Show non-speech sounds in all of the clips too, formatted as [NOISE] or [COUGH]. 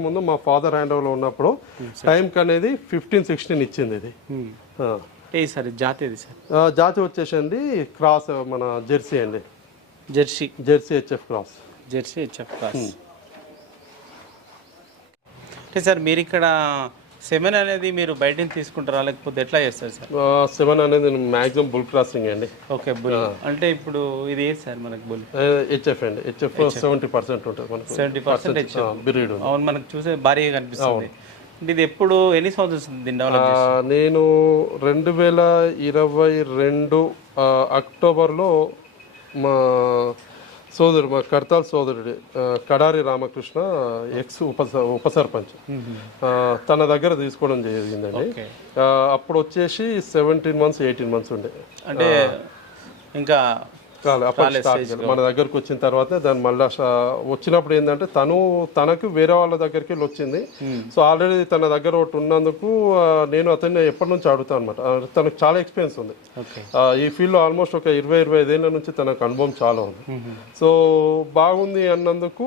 కాకముందు మా father hand ఓవర్లో ఉన్నప్పుడు టైంకి అనేది ఫిఫ్టీన్ సిక్స్టీన్ ఇచ్చింది ఇది. ఏ సార్ ఇది జాతి ఇది సార్? జాతి వచ్చేసింది క్రాస్ మన జెర్సీ అండి. Jersey. Jersey HF cross. Jersey HF class అంటే సార్ మీరు ఇక్కడ సెమెన్ అనేది మీరు బయట నుంచి తీసుకుంటారా? లేకపోతే ఎట్లా చేస్తారు సార్? సెవెన్ అనేది మ్యాక్సిమం బుల్ క్రాసింగ్ అండి. Okay bull. అంటే ఇప్పుడు ఇది ఏది సార్ మనకు బుల్? హెచ్ఎఫ్ అండి. హెచ్ఎఫ్ సెవెంటీ పర్సెంట్ ఉంటుంది మనకు. సెవెంటీ పర్సెంట్ బిరీడ్ అవును మనకు చూసే భారీగా కనిపిస్తుంది. ఇది ఎప్పుడు ఎన్ని సంవత్సరాలు నేను రెండు వేల ఇరవై రెండు అక్టోబర్లో మా సోదరుడు మా కర్తాల్ సోదరుడు కడారి రామకృష్ణ ఎక్స్ ఉప ఉప సర్పంచ్ తన దగ్గర తీసుకోవడం జరిగిందండి. అప్పుడు వచ్చేసి సెవెంటీన్ మంత్స్ ఎయిటీన్ మంత్స్ ఉండే. అంటే ఇంకా మన దగ్గరకు వచ్చిన తర్వాత దాన్ని మళ్ళీ వచ్చినప్పుడు ఏంటంటే తను తనకు వేరే వాళ్ళ దగ్గరికి వెళ్ళి వచ్చింది. సో ఆల్రెడీ తన దగ్గర ఒకటి ఉన్నందుకు నేను అతన్ని ఎప్పటి నుంచి అడుగుతాను అనమాట తనకు చాలా ఎక్స్పీరియన్స్ ఉంది. ఈ ఫీల్డ్లో ఆల్మోస్ట్ ఒక ఇరవై ఇరవై ఐదేళ్ళ నుంచి తనకు అనుభవం చాలా ఉంది. సో బాగుంది అన్నందుకు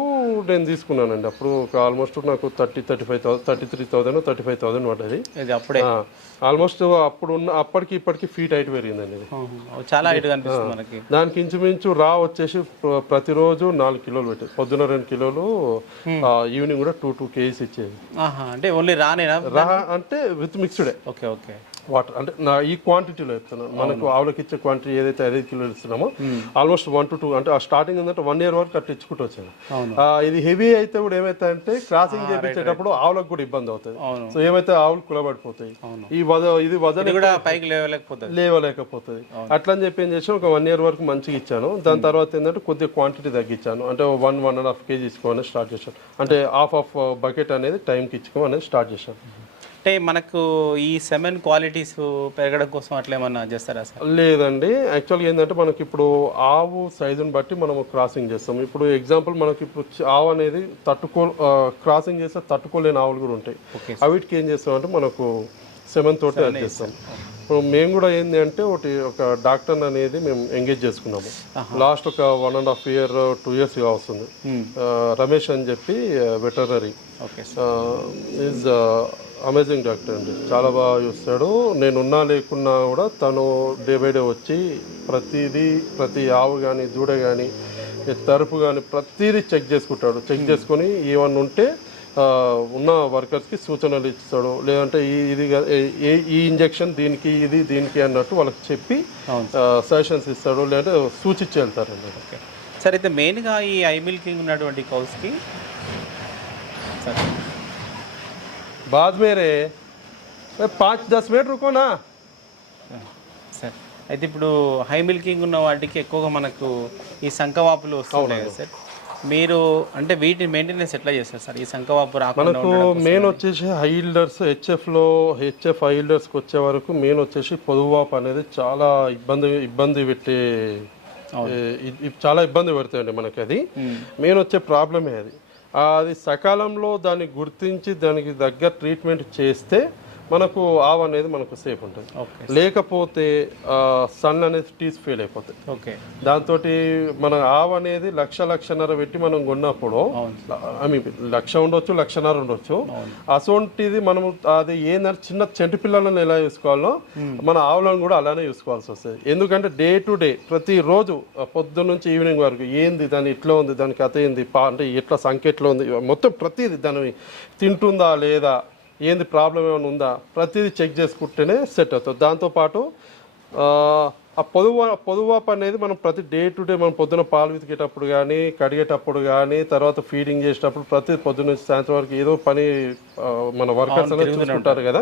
నేను తీసుకున్నానండి. అప్పుడు ఒక ఆల్మోస్ట్ నాకు thirty thirty five thousand thirty three thousand thirty five thousand పడ్డది. ఆల్మోస్ట్ అప్పుడు. ఉన్న అప్పటికి ఇప్పటికి ఫీట్ హైట్ పెరిగిందండి. చాలా హైట్ కనిపిస్తుంది మనకి. దానికి ఇంచుమించు రా వచ్చేసి ప్ర- ప్రతిరోజు నాలుగు కిలోలు పెట్టేది. పొద్దున రెండు కిలోలు ఈవినింగ్ కూడా టూ టూ కేజీస్ ఇచ్చేది. అంటే ఓన్లీ రానేనా? రా అంటే విత్ మిక్స్డే. Okay okay. వాటర్. అంటే నా ఈ క్వాంటిటీలో ఇస్తున్నాను మనకు ఆవులకి ఇచ్చే క్వాంటిటీ ఏదైతే ఐదు కిలోలు ఇస్తున్నామో ఆల్మోస్ట్ వన్ టు టూ అంటే ఆ స్టార్టింగ్ ఏంటంటే వన్ ఇయర్ వరకు అట్లా ఇచ్చుకుంటూ వచ్చాను. ఇది హెవీ అయితే కూడా ఏమైతే క్రాసింగ్ చేపించేటప్పుడు ఆవులకు కూడా ఇబ్బంది అవుతుంది. సో ఏమైతే ఆవులు కులబడిపోతాయి ఈ వద ఇది వదన ఇది కూడా పైకి లేవలేకపోతుంది. లేవలేకపోతుంది. అట్లా అని చెప్పి ఏం చేసాను ఒక వన్ ఇయర్ వరకు మంచిగా ఇచ్చాను. దాని తర్వాత ఏంటంటే కొద్దిగా క్వాంటిటీ తగ్గించాను. అంటే one one and half KG ఇచ్చుకోమని start చేశాను. అంటే హాఫ్ ఆఫ్ బకెట్ అనేది టైంకి ఇచ్చుకోమనేది స్టార్ట్ చేశాను. అంటే మనకు ఈ సెమెన్ క్వాలిటీస్ పెరగడం కోసం అట్లా ఏమన్నా చేస్తారా సార్? లేదండి. యాక్చువల్గా ఏంటంటే మనకి ఇప్పుడు ఆవు సైజుని బట్టి మనం క్రాసింగ్ చేస్తాం. ఇప్పుడు ఎగ్జాంపుల్ మనకి ఇప్పుడు ఆవు అనేది తట్టుకో క్రాసింగ్ చేస్తే తట్టుకోలేని ఆవులు కూడా ఉంటాయి. అవిటికి ఏం చేస్తాం అంటే మనకు సెవెన్ తోటి చేస్తాం. ఇప్పుడు మేము కూడా ఏంది అంటే ఒకటి ఒక డాక్టర్ అనేది మేము ఎంగేజ్ చేసుకున్నాము. లాస్ట్ ఒక one and half year two years వస్తుంది. ఆ, రమేష్ అని చెప్పి veterinary. Okay is amazing doctor అండి. చాలా బాగా చూస్తాడు. నేను ఉన్నా లేకున్నా కూడా తను డే బై డే వచ్చి ప్రతిదీ ప్రతి ఆవు కానీ దూడ కానీ తరపు కానీ ప్రతిదీ చెక్ చేసుకుంటాడు. చెక్ చేసుకొని ఏమన్నా ఉంటే ఉన్న వర్కర్స్కి సూచనలు ఇస్తాడు. లేదంటే ఈ ఇది ఈ ఇంజెక్షన్ దీనికి ఇది దీనికి అన్నట్టు వాళ్ళకి చెప్పి సజెషన్స్ ఇస్తాడు. లేదంటే సూచించి వెళ్తారండి. ఓకే. సార్ అయితే మెయిన్గా ఈ ఐ మిల్కింగ్ ఉన్నటువంటి కౌస్కి సార్. बाद में रे ए, पाँच दस मिनट रुको ना సార్ అయితే ఇప్పుడు హై మిల్కింగ్ ఉన్న వాటికి ఎక్కువగా మనకు ఈ సంకవాపులు వస్తుంటాయి కదా సార్ మీరు అంటే వీటి మెయింటెనెన్స్ ఎట్లా చేస్తారు సార్ ఈ సంకవాపు రాకుండా మనకు మెయిన్ వచ్చేసి హైల్డర్స్ హెచ్ఎఫ్లో హెచ్ఎఫ్ హైల్డర్స్కి వచ్చే వరకు మెయిన్ వచ్చేసి పొదువాపు అనేది చాలా ఇబ్బంది ఇబ్బంది పెట్టే ఏ, ఇ- ఇ- చాలా ఇబ్బంది పెడతాయండి మనకి అది మెయిన్ వచ్చే ప్రాబ్లమే అది ఆ, అది సకాలంలో దాన్ని గుర్తించి దానికి దగ్గర ట్రీట్మెంట్ చేస్తే మనకు ఆవు అనేది మనకు సేఫ్ ఉంటుంది. లేకపోతే సన్ అనేది టీస్ ఫెయిల్ అయిపోతుంది ఓకే దాంతో మన ఆవు అనేది లక్ష లక్షన్నర పెట్టి మనం కొన్నప్పుడు ఐ మీన్ లక్ష ఉండొచ్చు లక్షన్నర ఉండొచ్చు. అసొంటిది మనం అది ఏంటంటే చిన్న చెంటి పిల్లలను ఎలా చూసుకోవాలో మన ఆవులను కూడా అలానే చూసుకోవాల్సి వస్తుంది. ఎందుకంటే డే టు డే ప్రతిరోజు పొద్దున్న నుంచి ఈవినింగ్ వరకు ఏంది దాని ఇట్లా ఉంది దాని కథ ఏంది పా అంటే ఎట్లా సంఖ్య ఉంది మొత్తం ప్రతిదీ దాని తింటుందా లేదా ఏంది ప్రాబ్లం ఏమైనా ఉందా? ప్రతిదీ చెక్ చేసుకుంటేనే సెట్ అవుతుంది. దాంతోపాటు ఆ, ఆ పొదువ పొదువాపు అనేది మనం ప్రతి డే టు డే మనం పొద్దున పాలు వితికేటప్పుడు కానీ కడిగేటప్పుడు కానీ తర్వాత ఫీడింగ్ చేసేటప్పుడు ప్రతి పొద్దున నుంచి సాయంత్రం వరకు ఏదో పని మన వర్కర్స్ అనేది చూసుకుంటారు కదా.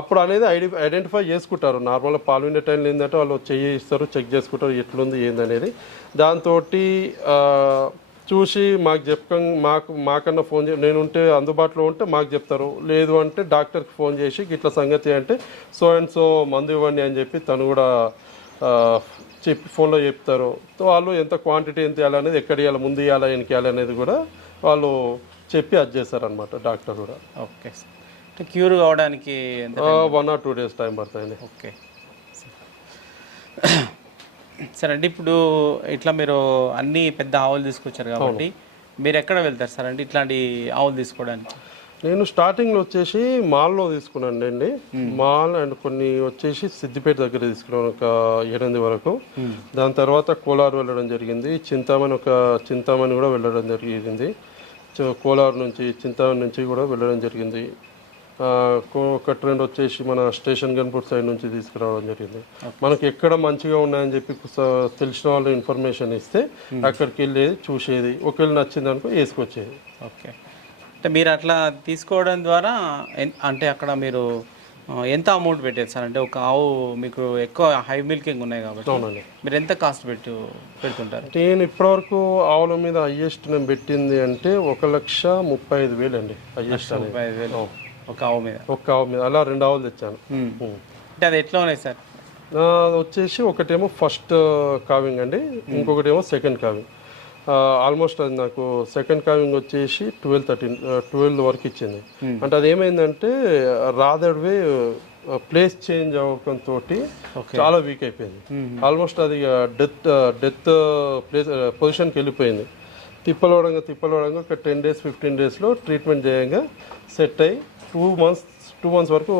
అప్పుడు అనేది ఐడి ఐడెంటిఫై చేసుకుంటారు. నార్మల్గా పాలు వినే టైంలో ఏంటంటే వాళ్ళు చెయ్యి ఇస్తారు చెక్ చేసుకుంటారు ఎట్లుంది ఏందనేది. దాంతో చూసి మాకు చెప్ప మాకు మాకన్నా ఫోన్ చే నేను ఉంటే అందుబాటులో ఉంటే మాకు చెప్తారు. లేదు అంటే డాక్టర్కి ఫోన్ చేసి ఇట్లా సంగతి అంటే సో అండ్ సో మందు ఇవ్వండి అని చెప్పి తను కూడా చెప్పి ఫోన్లో చెప్తారు. సో వాళ్ళు ఎంత క్వాంటిటీ ఎంత ఇవ్వాలి అనేది ఎక్కడ ఇవ్వాలి ముందు ఇవ్వాలి వెనక అనేది కూడా వాళ్ళు చెప్పి అది చేస్తారనమాట డాక్టర్ కూడా. ఓకే క్యూర్ కావడానికి ఎంత one or two days time పడుతుంది. ఓకే. సరే అంటే ఇప్పుడు ఇట్లా మీరు అన్ని పెద్ద ఆవులు తీసుకొచ్చారు కాబట్టి మీరు ఎక్కడ వెళ్తారు సార్? అంటే ఇట్లాంటి ఆవులు తీసుకోవడానికి? నేను స్టార్టింగ్లో వచ్చేసి మాల్లో తీసుకున్నాను అండి. మాల్ అండ్ కొన్ని వచ్చేసి సిద్దిపేట దగ్గర తీసుకున్నాను ఒక ఎనిమిది వరకు. దాని తర్వాత కోలార్ వెళ్ళడం జరిగింది. చింతామణి ఒక చింతామణి కూడా వెళ్ళడం జరిగింది. సో కోలార్ నుంచి చింతామణి నుంచి కూడా వెళ్ళడం జరిగింది. ఒక ట్రెండ్ వచ్చేసి మన స్టేషన్ గన్పూర్ సైడ్ నుంచి తీసుకురావడం జరిగింది. మనకి ఎక్కడ మంచిగా ఉన్నాయని చెప్పి తెలిసిన వాళ్ళు ఇన్ఫర్మేషన్ ఇస్తే అక్కడికి వెళ్ళేది చూసేది. ఒకవేళ నచ్చింది అనుకో వేసుకొచ్చేది. ఓకే. అంటే మీరు అట్లా తీసుకోవడం ద్వారా అంటే అక్కడ మీరు ఎంత అమౌంట్ పెట్టేది సార్? అంటే ఒక ఆవు మీకు ఎక్కువ హై మిల్కింగ్ ఉన్నాయి కాబట్టి అవునండి. మీరు ఎంత కాస్ట్ పెట్టు పెడుతుంటారు? నేను ఇప్పటివరకు ఆవుల మీద హయ్యెస్ట్ నేను పెట్టింది అంటే ఒక లక్ష ముప్పై ఐదు వేలు అండి హయ్యెస్ట్ ముప్పై ఐదు వేలు. ఒక ఆవు మీద. ఒక్క ఆవు మీద. అలా రెండు ఆవులు తెచ్చాను. అంటే అది ఎట్లా ఉన్నాయి సార్? వచ్చేసి ఒకటేమో ఫస్ట్ కావింగ్ అండి. ఇంకొకటేమో సెకండ్ కావింగ్ ఆల్మోస్ట్ అది నాకు సెకండ్ కావింగ్ వచ్చేసి ట్వెల్వ్ థర్టీన్ ట్వెల్వ్ వరకు ఇచ్చింది. అంటే అది ఏమైందంటే రాదడ్వే ప్లేస్ చేంజ్ అవ్వడంతో చాలా వీక్ అయిపోయింది. ఆల్మోస్ట్ అది డెత్ డెత్ ప్లేస్ పొజిషన్కి వెళ్ళిపోయింది. తిప్పలవడంగా తిప్పలవడంగా ఒక టెన్ డేస్ ఫిఫ్టీన్ డేస్లో ట్రీట్మెంట్ చేయంగా సెట్ అయ్యి టూ మంత్స్ టూ మంత్స్ వరకు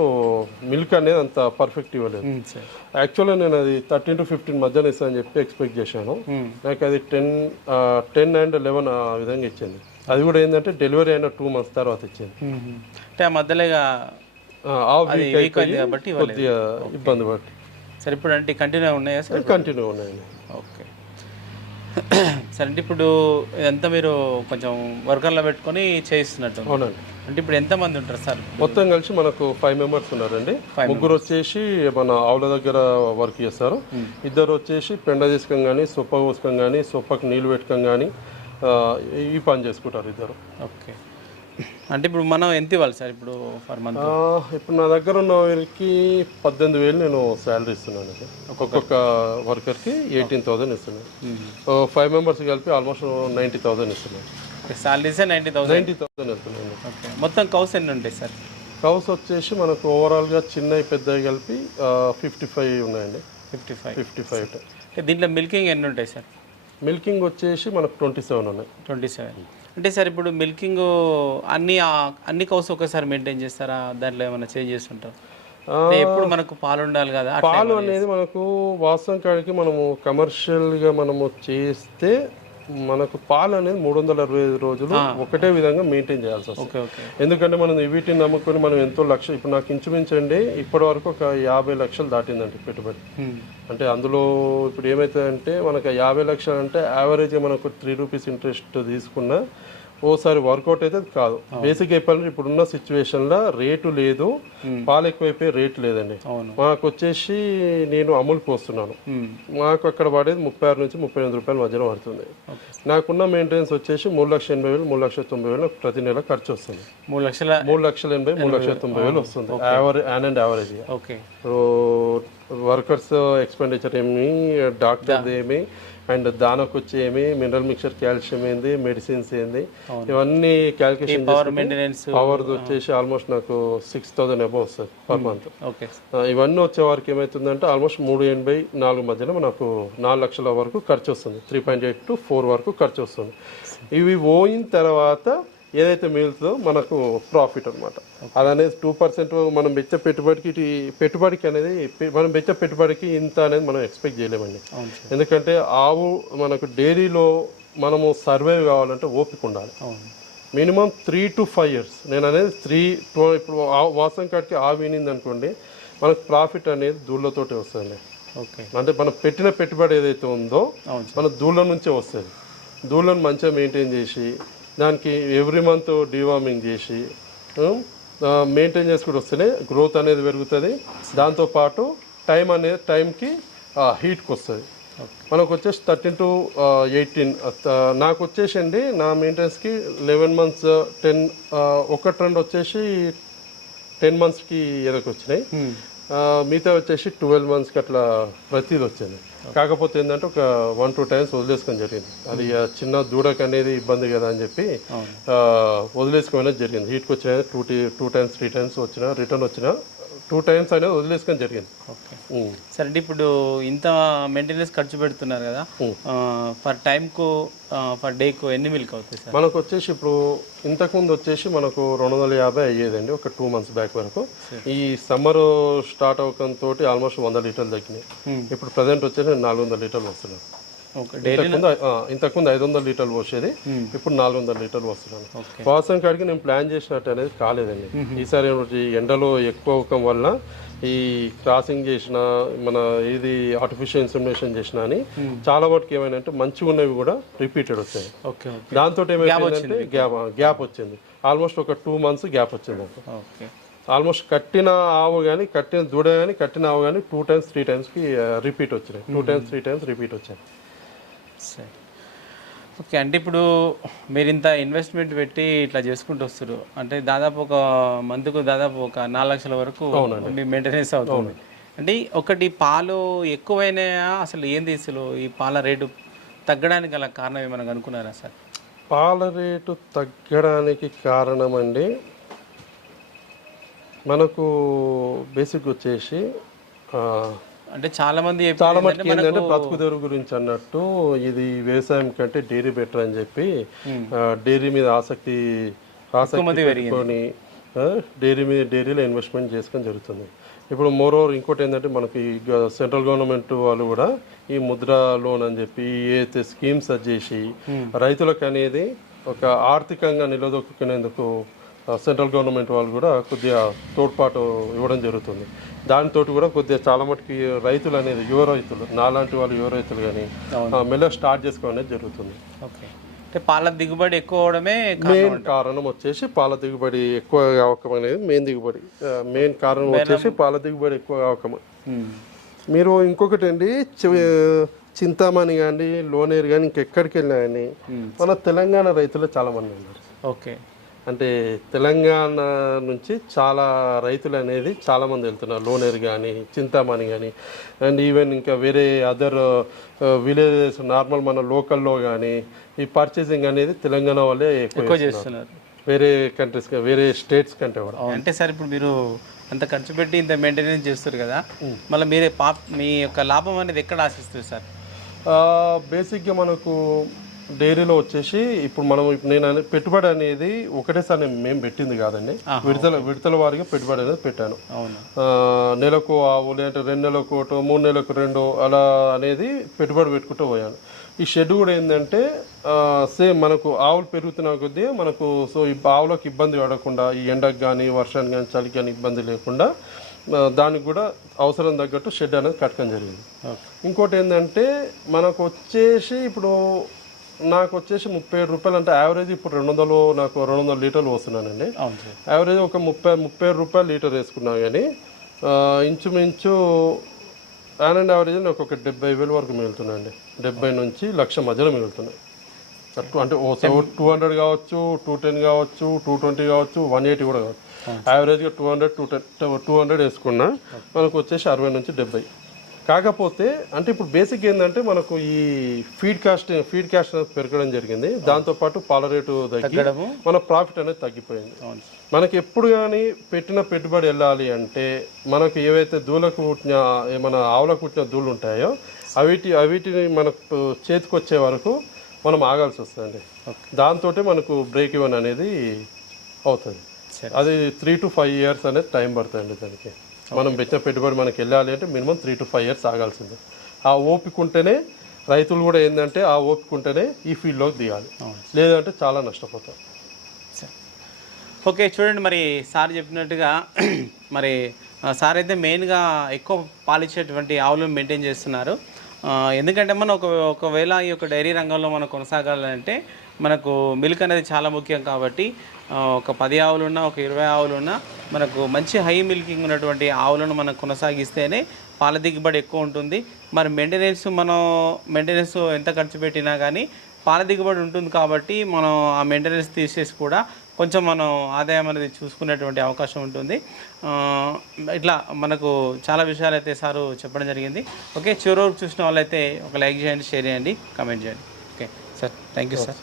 మిల్క్ అనేది అంత పర్ఫెక్ట్ ఇవ్వలేదు. యాక్చువల్గా నేను అది థర్టీన్ టు ఫిఫ్టీన్ మధ్యన ఇస్తాను చెప్పి ఎక్స్పెక్ట్ చేశాను. నాకు అది టెన్ టెన్ అండ్ లెవెన్ ఆ విధంగా ఇచ్చింది. అది కూడా ఏంటంటే డెలివరీ అయిన టూ మంత్స్ తర్వాత ఇచ్చింది. అంటే ఆ మధ్యలో కొద్దిగా ఇబ్బంది పట్టి సార్ ఇప్పుడు అంటే కంటిన్యూ ఉన్నాయా? సార్ కంటిన్యూ ఉన్నాయండి. సరే అంటే ఇప్పుడు ఇదంతా మీరు కొంచెం వర్కర్లో పెట్టుకొని చేయిస్తున్నట్టు అవునండి. అంటే ఇప్పుడు ఎంతమంది ఉంటారు సార్? మొత్తం కలిసి మనకు ఫైవ్ మెంబర్స్ ఉన్నారండి. ముగ్గురు వచ్చేసి మన ఆవుల దగ్గర వర్క్ చేస్తారు. ఇద్దరు వచ్చేసి పెండ తీసుకం కానీ సొప్ప పోసుకం కానీ సొప్పకు నీళ్ళు పెట్టుకం కానీ ఈ పని చేసుకుంటారు ఇద్దరు. ఓకే. అంటే ఇప్పుడు మనం ఎంత ఇవ్వాలి సార్ ఇప్పుడు పర్ మంత్ ఇప్పుడు నా దగ్గర ఉన్న వారికి పద్దెనిమిది వేలు నేను శాలరీ ఇస్తున్నాను ఒక్కొక్క వర్కర్కి ఎయిటీన్ థౌసండ్ ఇస్తున్నాను. ఫైవ్ మెంబర్స్ కలిపి ఆల్మోస్ట్ నైంటీ థౌసండ్ ఇస్తున్నాను. సాలరీసే నైంటీ థౌసండ్ నైంటీ థౌసండ్ ఇస్తున్నాను. ఓకే మొత్తం కౌస్ ఎన్ని ఉంటాయి సార్? కౌస్ వచ్చేసి మనకు ఓవరాల్గా చిన్నవి పెద్దవి కలిపి ఫిఫ్టీ ఫైవ్ ఉన్నాయండి. ఫిఫ్టీ ఫైవ్ ఫిఫ్టీ ఫైవ్ దీంట్లో మిల్కింగ్ ఎన్ని ఉంటాయి సార్? మిల్కింగ్ వచ్చేసి మనకు ట్వంటీ సెవెన్ ఉన్నాయి. ట్వంటీ సెవెన్ అంటే సార్ ఇప్పుడు మిల్కింగ్ అన్ని అన్ని కౌస్ ఒకసారి మెయింటైన్ చేస్తారా? దాంట్లో ఏమైనా చేంజ్ చేస్తుంటారు? ఎప్పుడు మనకు పాలు ఉండాలి కదా పాలు అనేది మనకు వాస్తవం కాడికి మనము కమర్షియల్గా మనము చేస్తే మనకు పాలు అనేది మూడు వందల అరవై ఐదు రోజులు ఒకటే విధంగా మెయింటైన్ చేయాల్సి వస్తుంది. ఎందుకంటే మనం వీటిని నమ్ముకొని మనం ఎంతో లక్ష ఇప్పుడు నాకు ఇంచుమించండి ఇప్పటి వరకు ఒక యాభై లక్షలు దాటిందండి పెట్టుబడి. అంటే అందులో ఇప్పుడు ఏమవుతుందంటే మనకు యాభై లక్షలు అంటే యావరేజ్గా మనకు త్రీ రూపీస్ ఇంట్రెస్ట్ తీసుకున్నా ఓసారి వర్కౌట్ అయితే అది కాదు. బేసిక్ చెప్పాలంటే ఇప్పుడున్న సిచ్యువేషన్లో రేటు లేదు. పాలు ఎక్కువైపోయి రేటు లేదండి. మాకు వచ్చేసి నేను అమూల్ పోస్తున్నాను. మాకు అక్కడ పడేది ముప్పై ఆరు నుంచి ముప్పై ఎనిమిది రూపాయల మధ్యలో పడుతుంది. నాకున్న మెయింటెనెన్స్ వచ్చేసి మూడు లక్షల ఎనభై వేలు మూడు లక్షల తొంభై వేలు ప్రతి నెల ఖర్చు వస్తుంది. మూడు లక్షల మూడు లక్షల ఎనభై మూడు లక్షల తొంభై వేలు వస్తుంది. Average an and average okay. Workers expenditure ఏమి డాక్టర్ ఏమి అండ్ దానకు వచ్చి ఏమి మినరల్ మిక్చర్ కాల్షియం ఏంది మెడిసిన్స్ ఏంది ఇవన్నీ క్యాల్కులేషన్ పవర్ వచ్చేసి ఆల్మోస్ట్ నాకు సిక్స్ థౌసండ్ అబౌవ్ వస్తుంది పర్ మంత్ ఓకే ఇవన్నీ వచ్చే వారికి ఏమవుతుందంటే ఆల్మోస్ట్ మూడు ఎనభై నాలుగు మధ్యలో మనకు నాలుగు లక్షల వరకు ఖర్చు వస్తుంది. Three point eight to four వరకు ఖర్చు వస్తుంది. ఇవి పోయిన తర్వాత ఏదైతే మిగులుతుందో మనకు ప్రాఫిట్ అనమాట అదనేది టూ పర్సెంట్ మనం పెట్టే పెట్టుబడికి పెట్టుబడికి అనేది మనం పెట్టే పెట్టుబడికి ఇంత అనేది మనం ఎక్స్పెక్ట్ చేయలేమండి. ఎందుకంటే ఆవు మనకు డైరీలో మనము సర్వైవ్ కావాలంటే ఓపిక ఉండాలి. Minimum three to five years నేను అనేది త్రీ ఇప్పుడు వాసం కాడికి ఆవు వినింది అనుకోండి మనకు ప్రాఫిట్ అనేది దూళ్ళతోటి వస్తుంది ఓకే. అంటే మనం పెట్టిన పెట్టుబడి ఏదైతే ఉందో మన దూళ్ళ నుంచే వస్తుంది. దూళ్ళను మంచిగా మెయింటైన్ చేసి దానికి ఎవ్రీ మంత్ డివార్మింగ్ చేసి మెయింటైన్ చేసుకుంటూ వస్తేనే గ్రోత్ అనేది పెరుగుతుంది. దాంతోపాటు టైం అనేది టైంకి హీట్కి వస్తుంది. మనకు వచ్చేసి థర్టీన్ టు ఎయిటీన్ నాకు వచ్చేసి అండి నా మెయింటెనెన్స్కి లెవెన్ మంత్స్ టెన్ ఒక ట్రెండ్ వచ్చేసి టెన్ మంత్స్కి ఎదకు వచ్చినాయి ఆ, మిగతా వచ్చేసి ట్వెల్వ్ మంత్స్కి అట్లా ప్రతిది వచ్చింది. కాకపోతే ఏంటంటే ఒక వన్ టూ టైమ్స్ వదిలేసుకొని జరిగింది. అది చిన్న దూడకు అనేది ఇబ్బంది కదా అని చెప్పి వదిలేసుకోవడం జరిగింది. హీట్కి వచ్చిన టూ టీ టూ టైమ్స్ త్రీ టైమ్స్ వచ్చిన రిటర్న్ వచ్చిన టూ టైమ్స్ అనేది వదిలేసుకొని జరిగింది. సరే ఇప్పుడు ఇంత మెయింటెనెన్స్ ఖర్చు పెడుతున్నారు కదా ఫర్ టైంకు ఫర్ డేకు ఎన్ని మిల్క్ అవుతాయి సార్? మనకు వచ్చేసి ఇప్పుడు ఇంతకుముందు వచ్చేసి మనకు రెండు వందల యాభై అయ్యేదండి ఒక టూ మంత్స్ బ్యాక్ వరకు. ఈ సమ్మర్ స్టార్ట్ అవకంతో ఆల్మోస్ట్ వంద లీటర్లు తగ్గినాయి. ఇప్పుడు ప్రజెంట్ వచ్చేసి నాలుగు వందల లీటర్లు వస్తున్నాయి. ఇంతకుముందు ఐదు వందల లీటర్లు పోసేది ఇప్పుడు నాలుగు వందల లీటర్లు వస్తున్నాను ఓకే. వాసం కాడికి నేను ప్లాన్ చేసినట్టు అనేది కాలేదండి. ఈసారి ఎండలో ఎక్కువ వల్ల ఈ క్రాసింగ్ చేసిన మన ఇది ఆర్టిఫిషియల్ ఇన్సమినేషన్ చేసిన అని చాలా మటుకు ఏమైనా మంచిగా ఉన్నవి కూడా రిపీటెడ్ వచ్చాయి. Okay okay. దాంతో ఏమైందంటే గ్యాప్ గ్యాప్ వచ్చింది. ఆల్మోస్ట్ ఒక టూ మంత్స్ గ్యాప్ వచ్చింది ఆల్మోస్ట్ కట్టిన ఆవు కానీ కట్టిన దూడ కానీ కట్టిన ఆవు కానీ టూ టైమ్స్ త్రీ టైమ్స్కి రిపీట్ వచ్చినాయి. Two times three times repeat వచ్చాయి. సరే. ఓకే అంటే ఇప్పుడు మీరు ఇంత ఇన్వెస్ట్మెంట్ పెట్టి ఇట్లా చేసుకుంటూ వస్తారు అంటే దాదాపు ఒక మంత్కు దాదాపు ఒక నాలుగు లక్షల వరకు మీ మెయింటెనెన్స్ అవుతుంది. అంటే ఒకటి పాలు ఎక్కువైనాయా అసలు ఏంది అసలు ఈ పాల రేటు తగ్గడానికి గల కారణం ఏమైనా అనుకున్నారా సార్? పాల రేటు తగ్గడానికి కారణం అండి మనకు బేసిక్ వచ్చేసి అంటే చాలా మంది చాలా మటుకు ఏంటంటే బ్రతుకు తెరువు గురించి అన్నట్టు ఇది వ్యవసాయం కంటే డైరీ బెటర్ అని చెప్పి డైరీ మీద ఆసక్తి ఆసక్తి పెట్టుకొని డైరీ మీద డైరీలో ఇన్వెస్ట్మెంట్ చేసుకొని జరుగుతుంది. ఇప్పుడు మోరోవర్ ఇంకోటి ఏంటంటే మనకి సెంట్రల్ గవర్నమెంట్ వాళ్ళు కూడా ఈ ముద్ర లోన్ అని చెప్పి ఏదైతే స్కీమ్స్ అది చేసి రైతులకు అనేది ఒక ఆర్థికంగా నిలదొక్కునేందుకు సెంట్రల్ గవర్నమెంట్ వాళ్ళు కూడా కొద్దిగా తోడ్పాటు ఇవ్వడం జరుగుతుంది. దానితో కూడా కొద్దిగా చాలా మటుకు రైతులు అనేది యువ రైతులు నాలాంటి వాళ్ళు యువ రైతులు కానీ మెల్ల స్టార్ట్ చేసుకోవడం అనేది జరుగుతుంది. ఓకే. అంటే పాల దిగుబడి ఎక్కువ అవడమే మెయిన్ కారణం వచ్చేసి పాల దిగుబడి ఎక్కువ అవకం అనేది మెయిన్ దిగుబడి. మెయిన్ కారణం వచ్చేసి పాల దిగుబడి ఎక్కువ అవకం. మీరు ఇంకొకటి అండి చింతామణి కానీ లోనేరు కానీ ఇంకెక్కడికి వెళ్ళినా కానీ మన తెలంగాణ రైతులు చాలా మంది ఉన్నారు. ఓకే. అంటే తెలంగాణ నుంచి చాలా రైతులు అనేది చాలా మంది వెళ్తున్నారు. లోనేరు కానీ చింతామణి కానీ అండ్ ఈవెన్ ఇంకా వేరే అదర్ విలేజెస్ నార్మల్ మన లోకల్లో కానీ ఈ పర్చేసింగ్ అనేది తెలంగాణ వాళ్ళే ఎక్కువ చేస్తున్నారు. వేరే కంట్రీస్ వేరే స్టేట్స్ కంటే కూడా. అంటే సార్ ఇప్పుడు మీరు అంత ఖర్చు పెట్టి ఇంత మెయింటెనెన్స్ చేస్తారు కదా మళ్ళీ మీరే పా మీ యొక్క లాభం అనేది ఎక్కడ ఆశిస్తుంది సార్? బేసిక్గా మనకు డైరీలో వచ్చేసి ఇప్పుడు మనం నేను పెట్టుబడి అనేది ఒకటేసారి నేను మేము పెట్టింది కాదండి. విడతల విడతల వారిగా పెట్టుబడి అనేది పెట్టాను. నెలకు ఆవు లేదంటే రెండు నెలలకు ఒకటో మూడు నెలలకు రెండు అలా అనేది పెట్టుబడి పెట్టుకుంటూ పోయాను. ఈ షెడ్ కూడా ఏంటంటే సేమ్ మనకు ఆవులు పెరుగుతున్న కొద్దీ మనకు సో ఈ ఆవులకు ఇబ్బంది పడకుండా ఈ ఎండకు కానీ వర్షానికి కానీ చలికి కానీ ఇబ్బంది లేకుండా దానికి కూడా అవసరం తగ్గట్టు షెడ్ అనేది కట్టడం జరిగింది. ఇంకోటి ఏంటంటే మనకు వచ్చేసి ఇప్పుడు నాకు వచ్చేసి ముప్పై ఏడు రూపాయలు అంటే యావరేజ్ ఇప్పుడు రెండు వందలు నాకు రెండు వందల లీటర్లు వస్తున్నానండి. యావరేజ్ ఒక ముప్పై ముప్పై రూపాయలు లీటర్ వేసుకున్నా కానీ ఇంచుమించు యాన్ అండ్ యావరేజ్ నాకు ఒక డెబ్బై వేలు వరకు మిగులుతున్నాయండి. డెబ్బై నుంచి లక్ష మధ్యలో మిగులుతున్నాయి. అటు- అంటే ఓ టూ హండ్రెడ్ కావచ్చు టూ టెన్ కావచ్చు టూ ట్వంటీ కావచ్చు వన్ ఎయిటీ కూడా కావచ్చు. యావరేజ్గా two hundred two ten two hundred వేసుకున్నా మనకు వచ్చేసి అరవై నుంచి డెబ్బై. కాకపోతే అంటే ఇప్పుడు బేసిక్ ఏంటంటే మనకు ఈ ఫీడ్ కాస్ట్ ఫీడ్ కాస్ట్ అనేది పెరగడం జరిగింది. దాంతోపాటు పాల రేటు తగ్గి మన ప్రాఫిట్ అనేది తగ్గిపోయింది. మనకి ఎప్పుడు కానీ పెట్టిన పెట్టుబడి వెళ్ళాలి అంటే మనకు ఏవైతే దూలకు పుట్టిన మన ఆవులకు పుట్టిన దూలు ఉంటాయో అవిటి అవిటిని మనకు చేతికి వచ్చే వరకు మనం ఆగాల్సి వస్తుంది దాంతో మనకు బ్రేక్ ఇవన్ అనేది అవుతుంది. అది త్రీ టు ఫైవ్ ఇయర్స్ అనేది టైం పడుతుందండి దానికి. మనం పెట్టిన పెట్టుబడి మనకి వెళ్ళాలి అంటే minimum three to five years ఆగాల్సిందే ఆ ఓపిక ఉంటేనే రైతులు కూడా ఏంటంటే ఆ ఓపిక ఉంటేనే ఈ ఫీల్డ్లోకి దిగాలి. లేదంటే చాలా నష్టపోతారు. ఓకే చూడండి మరి సార్ చెప్పినట్టుగా [CLEARS THROAT] మరి సార్ అయితే మెయిన్గా ఎక్కువ పాలిచ్చేటువంటి ఆవులను మెయింటైన్ చేస్తున్నారు ఎందుకంటే మనం ఒక ఒకవేళ ఈ యొక్క డైరీ రంగంలో మనం కొనసాగాలంటే మనకు మిల్క్ అనేది చాలా ముఖ్యం కాబట్టి ఒక పది ఆవులు ఉన్నా ఒక ఇరవై ఆవులు ఉన్నా మనకు మంచి హై మిల్కింగ్ ఉన్నటువంటి ఆవులను మనం కొనసాగిస్తేనే పాల దిగుబడి ఎక్కువ ఉంటుంది. మరి మెయింటెనెన్స్ మనం మెయింటెనెన్స్ ఎంత ఖర్చు పెట్టినా కానీ పాల దిగుబడి ఉంటుంది కాబట్టి మనం ఆ మెయింటెనెన్స్ తీసేసి కూడా కొంచెం మనం ఆదాయం అనేది చూసుకునేటువంటి అవకాశం ఉంటుంది. ఇట్లా మనకు చాలా విషయాలు అయితే సారు చెప్పడం జరిగింది. ఓకే చివరి వరకు చూసిన వాళ్ళైతే ఒక లైక్ చేయండి షేర్ చేయండి కామెంట్ చేయండి. Okay sir thank you sir.